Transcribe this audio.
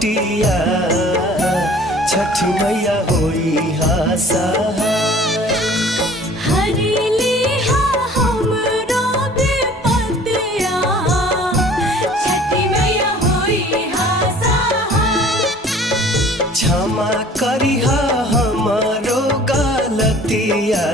घटिया छठ मैया होई हा सहाय। हरिली हा हमरो विपतिया छठी मैया होई हा सहाय। क्षमा करिहा हमारो गलतिया